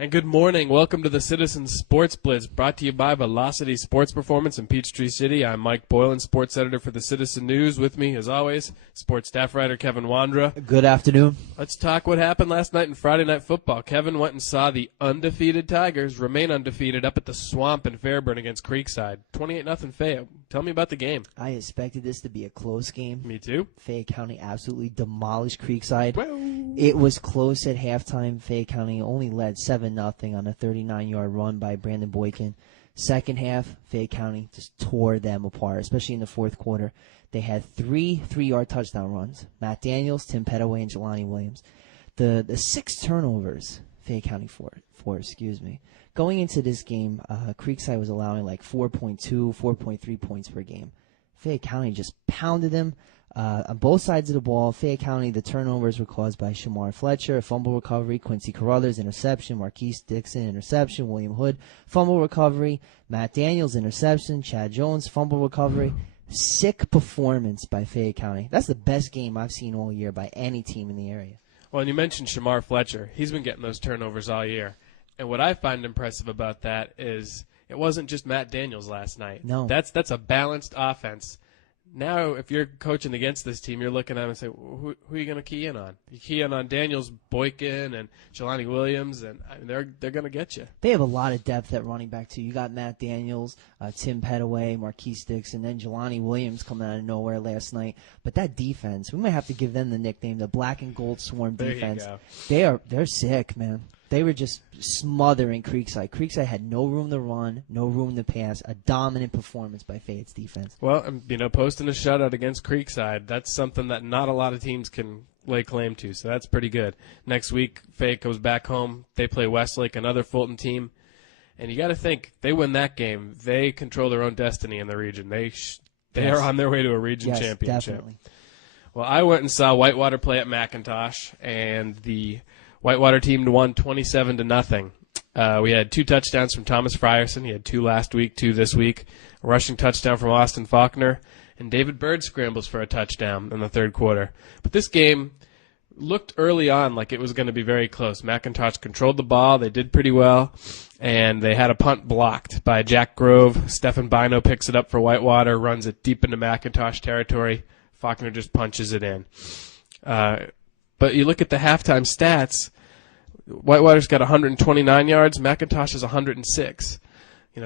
And good morning. Welcome to the Citizens Sports Blitz, brought to you by Velocity Sports Performance in Peachtree City. I'm Mike Boylan, sports editor for the Citizen News. With me, as always, sports staff writer Kevin Wandra. Good afternoon. Let's talk what happened last night in Friday Night Football. Kevin went and saw the undefeated Tigers remain undefeated up at the Swamp in Fairburn against Creekside. 28-0 Fayette. Tell me about the game. I expected this to be a close game. Me too. Fayette County absolutely demolished Creekside. Whoa. It was close at halftime. Fayette County only led 7-0 on a 39-yard run by Brandon Boykin. Second half, Fayette County just tore them apart, especially in the fourth quarter. They had three 3-yard touchdown runs. Matt Daniels, Tim Petaway, and Jelani Williams. The 6 turnovers Fayette County for. Going into this game, Creekside was allowing like 4.2, 4.3 points per game. Fayette County just pounded them on both sides of the ball. Fayette County, the turnovers were caused by Shamar Fletcher, a fumble recovery, Quincy Carruthers, interception, Marquise Dixon, interception, William Hood, fumble recovery, Matt Daniels, interception, Chad Jones, fumble recovery. Sick performance by Fayette County. That's the best game I've seen all year by any team in the area. Well, and you mentioned Shamar Fletcher. He's been getting those turnovers all year. And what I find impressive about that is it wasn't just Matt Daniels last night. No. That's a balanced offense. Now, if you're coaching against this team, you're looking at them and say, who are you going to key in on? You key in on Daniels, Boykin, and Jelani Williams, and I mean, they're going to get you. They have a lot of depth at running back, too. You got Matt Daniels, Tim Petaway, Marquise Dixon, then Jelani Williams coming out of nowhere last night. But that defense, we might have to give them the nickname, the Black and Gold Swarm defense. There you go. They're sick, man. They were just smothering Creekside. Creekside had no room to run, no room to pass. A dominant performance by Fayette's defense. Well, posting a shutout against Creekside, that's something that not a lot of teams can lay claim to, so that's pretty good. Next week, Fayette goes back home. They play Westlake, another Fulton team. And you got to think, they win that game, they control their own destiny in the region. They are on their way to a region championship. Definitely. Well, I went and saw Whitewater play at McIntosh, and the Whitewater team won 27-0. We had 2 touchdowns from Thomas Frierson. He had 2 last week, 2 this week. A rushing touchdown from Austin Faulkner. And David Bird scrambles for a touchdown in the third quarter. But this game looked early on like it was going to be very close. McIntosh controlled the ball. They did pretty well. And they had a punt blocked by Jack Grove. Stephen Bino picks it up for Whitewater, runs it deep into McIntosh territory. Faulkner just punches it in. But you look at the halftime stats, Whitewater's got 129 yards, McIntosh is 106.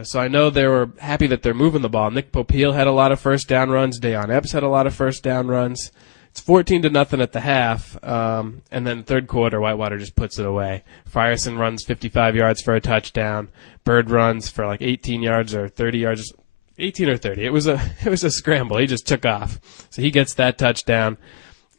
So I know they were happy that they're moving the ball. Nick Popeil had a lot of first down runs. Dayon Epps had a lot of first down runs. It's 14-0 at the half, and then third quarter, Whitewater just puts it away. Frierson runs 55 yards for a touchdown. Bird runs for like 18 yards or 30 yards, 18 or 30. It was a scramble. He just took off. So he gets that touchdown.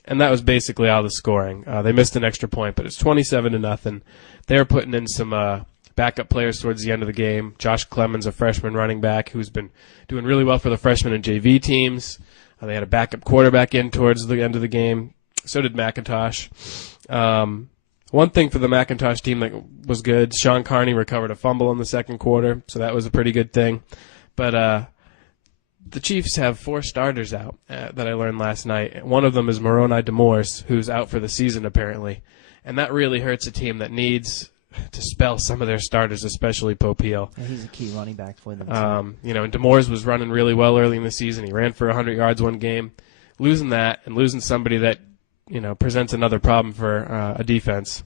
And that was basically all the scoring. They missed an extra point, but it's 27-0. They're putting in some backup players towards the end of the game. Josh Clemens, a freshman running back, who's been doing really well for the freshman and JV teams. They had a backup quarterback in towards the end of the game. So did McIntosh. One thing for the McIntosh team that was good, Sean Carney recovered a fumble in the second quarter, so that was a pretty good thing. But the Chiefs have 4 starters out that I learned last night. One of them is Moroni DeMoores, who's out for the season apparently. And that really hurts a team that needs to spell some of their starters, especially Popeil. Yeah, he's a key running back for them. And DeMoores was running really well early in the season. He ran for 100 yards one game. Losing that and losing somebody that, presents another problem for a defense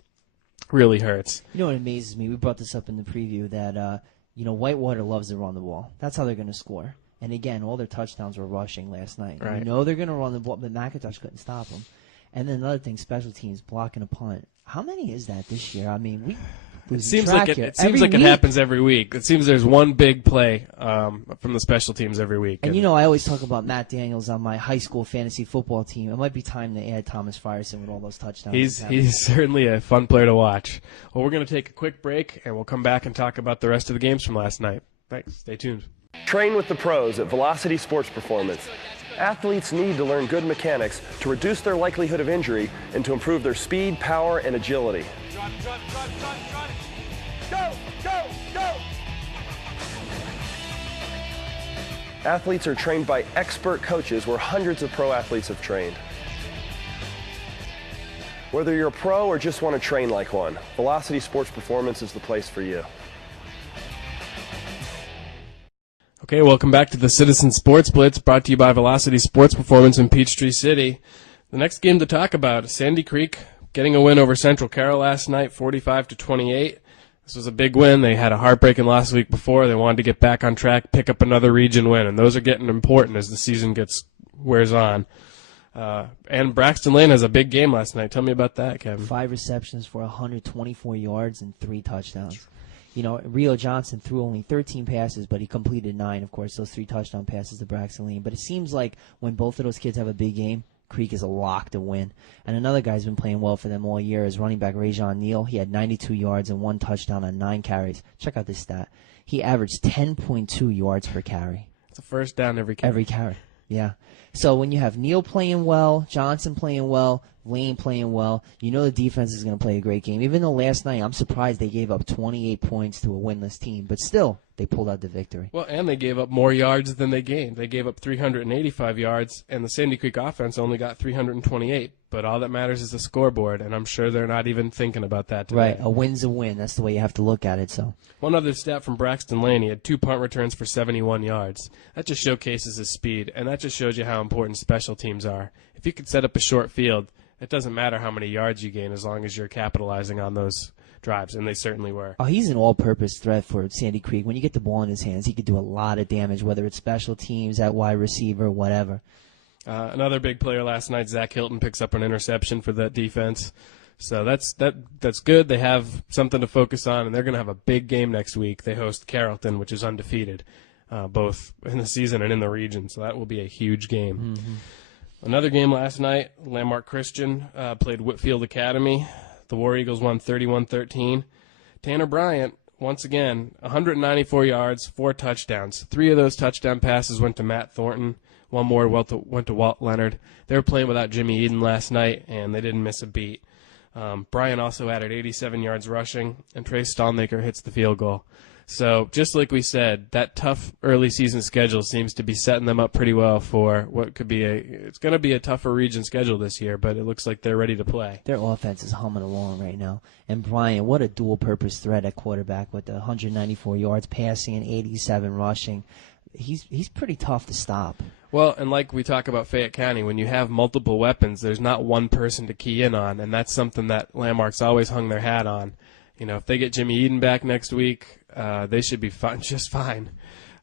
really hurts. You know what amazes me? We brought this up in the preview that, Whitewater loves to run the ball. That's how they're going to score. And again, all their touchdowns were rushing last night. Right. They're going to run the ball, but McIntosh couldn't stop them. And then another thing, special teams blocking a punt. How many is that this year? I mean, it seems like it happens every week. It seems there's one big play from the special teams every week. And I always talk about Matt Daniels on my high school fantasy football team. It might be time to add Thomas Frierson with all those touchdowns. He's certainly a fun player to watch. Well, we're going to take a quick break, and we'll come back and talk about the rest of the games from last night. Thanks. Stay tuned. Train with the pros at Velocity Sports Performance. Athletes need to learn good mechanics to reduce their likelihood of injury and to improve their speed, power, and agility. Go, go, go! Athletes are trained by expert coaches where hundreds of pro athletes have trained. Whether you're a pro or just want to train like one, Velocity Sports Performance is the place for you. Okay, welcome back to the Citizen Sports Blitz, brought to you by Velocity Sports Performance in Peachtree City. The next game to talk about is Sandy Creek getting a win over Central Carroll last night, 45-28. This was a big win. They had a heartbreaking loss the week before. They wanted to get back on track, pick up another region win, and those are getting important as the season wears on. And Braxton Lane has a big game last night. Tell me about that, Kevin. 5 receptions for 124 yards and 3 touchdowns. You know, Rio Johnson threw only 13 passes, but he completed 9, of course, those 3 touchdown passes to Braxton Lane. But it seems like when both of those kids have a big game, Creek is a lock to win. And another guy's been playing well for them all year is running back Rajon Neal. He had 92 yards and 1 touchdown on 9 carries. Check out this stat. He averaged 10.2 yards per carry. It's a first down every carry. Every carry, yeah. So when you have Neal playing well, Johnson playing well, Lane playing well, you know the defense is going to play a great game. Even though last night, I'm surprised they gave up 28 points to a winless team. But still, they pulled out the victory. Well, and they gave up more yards than they gained. They gave up 385 yards, and the Sandy Creek offense only got 328. But all that matters is the scoreboard, and I'm sure they're not even thinking about that today. Right, a win's a win. That's the way you have to look at it. So one other stat from Braxton Lane, he had 2 punt returns for 71 yards. That just showcases his speed, and that just shows you how important special teams are. If you could set up a short field, it doesn't matter how many yards you gain as long as you're capitalizing on those drives, and they certainly were. Oh, he's an all-purpose threat for Sandy Creek. When you get the ball in his hands, he could do a lot of damage, whether it's special teams, at wide receiver, whatever. Another big player last night, Zach Hilton, picks up an interception for that defense. So that's good. They have something to focus on, and they're going to have a big game next week. They host Carrollton, which is undefeated, both in the season and in the region. So that will be a huge game. Mm-hmm. Another game last night, Landmark Christian played Whitfield Academy. The War Eagles won 31-13. Tanner Bryant, once again, 194 yards, 4 touchdowns. 3 of those touchdown passes went to Matt Thornton. 1 more went to Walt Leonard. They were playing without Jimmy Eden last night, and they didn't miss a beat. Bryant also added 87 yards rushing, and Trey Stallmaker hits the field goal. So just like we said, that tough early season schedule seems to be setting them up pretty well for what could be it's going to be a tougher region schedule this year, but it looks like they're ready to play. Their offense is humming along right now. And Bryant, what a dual-purpose threat at quarterback with the 194 yards passing and 87 rushing. He's pretty tough to stop. Well, and like we talk about Fayette County, when you have multiple weapons, there's not one person to key in on, and that's something that Landmark's always hung their hat on. You know, if they get Jimmy Eden back next week, they should be just fine.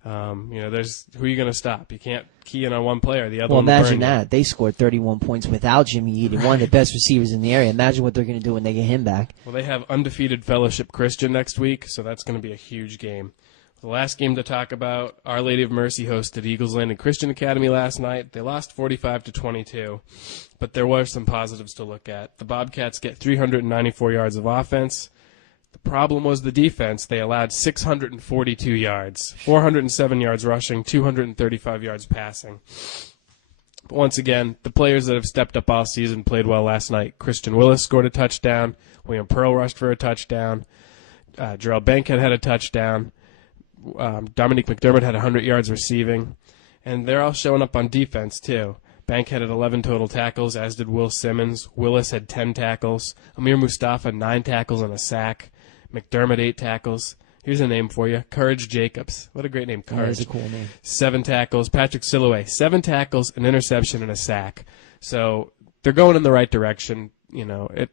You know, who are you going to stop? You can't key in on one player. The other one. Well, imagine that. They scored 31 points without Jimmy Eden, one of the best receivers in the area. Imagine what they're going to do when they get him back. Well, they have undefeated Fellowship Christian next week, so that's going to be a huge game. The last game to talk about, Our Lady of Mercy hosted Eagles Landing Christian Academy last night. They lost 45-22, but there were some positives to look at. The Bobcats get 394 yards of offense. The problem was the defense. They allowed 642 yards, 407 yards rushing, 235 yards passing. But once again, the players that have stepped up all season played well last night. Christian Willis scored a touchdown. William Pearl rushed for a touchdown. Jarrell Bankhead had a touchdown. Dominique McDermott had 100 yards receiving. And they're all showing up on defense, too. Bankhead had 11 total tackles, as did Will Simmons. Willis had 10 tackles. Amir Mustafa, 9 tackles and a sack. McDermott, 8 tackles. Here's a name for you. Courage Jacobs. What a great name, Courage. That's a cool name. 7 tackles. Patrick Silloway, 7 tackles, an interception, and a sack. So they're going in the right direction. You know, it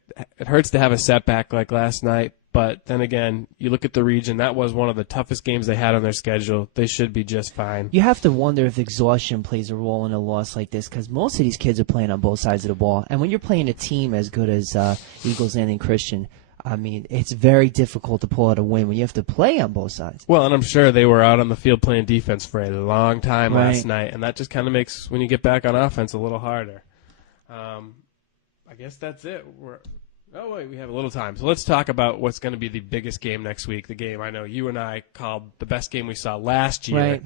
hurts to have a setback like last night, but then again, you look at the region, that was one of the toughest games they had on their schedule. They should be just fine. You have to wonder if exhaustion plays a role in a loss like this, because most of these kids are playing on both sides of the ball. And when you're playing a team as good as Eagles Landing Christian, I mean, it's very difficult to pull out a win when you have to play on both sides. Well, and I'm sure they were out on the field playing defense for a long time last night, and that just kind of makes, when you get back on offense, a little harder. I guess that's it. Oh, wait, we have a little time. So let's talk about what's going to be the biggest game next week, the game I know you and I called the best game we saw last year. Right.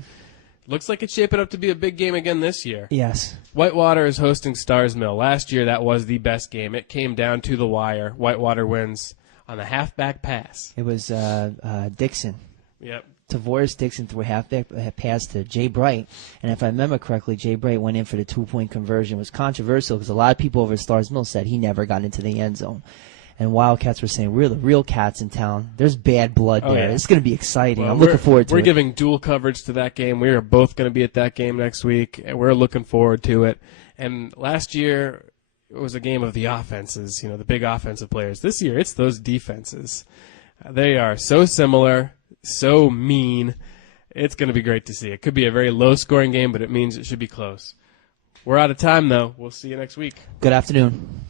Looks like it's shaping up to be a big game again this year. Yes. Whitewater is hosting Stars Mill. Last year, that was the best game. It came down to the wire. Whitewater wins on the halfback pass. It was Dixon. Yep. Tavoris Dixon threw a halfback pass to Jay Bright, and if I remember correctly, Jay Bright went in for the 2-point conversion. It was controversial because a lot of people over at Stars Mill said he never got into the end zone. And Wildcats were saying, we're the real cats in town. There's bad blood there. Yeah. It's going to be exciting. Well, I'm looking forward to it. We're giving dual coverage to that game. We are both going to be at that game next week, and we're looking forward to it. And last year, it was a game of the offenses, the big offensive players. This year, it's those defenses. They are so similar, so mean. It's going to be great to see. It could be a very low-scoring game, but it means it should be close. We're out of time, though. We'll see you next week. Good afternoon.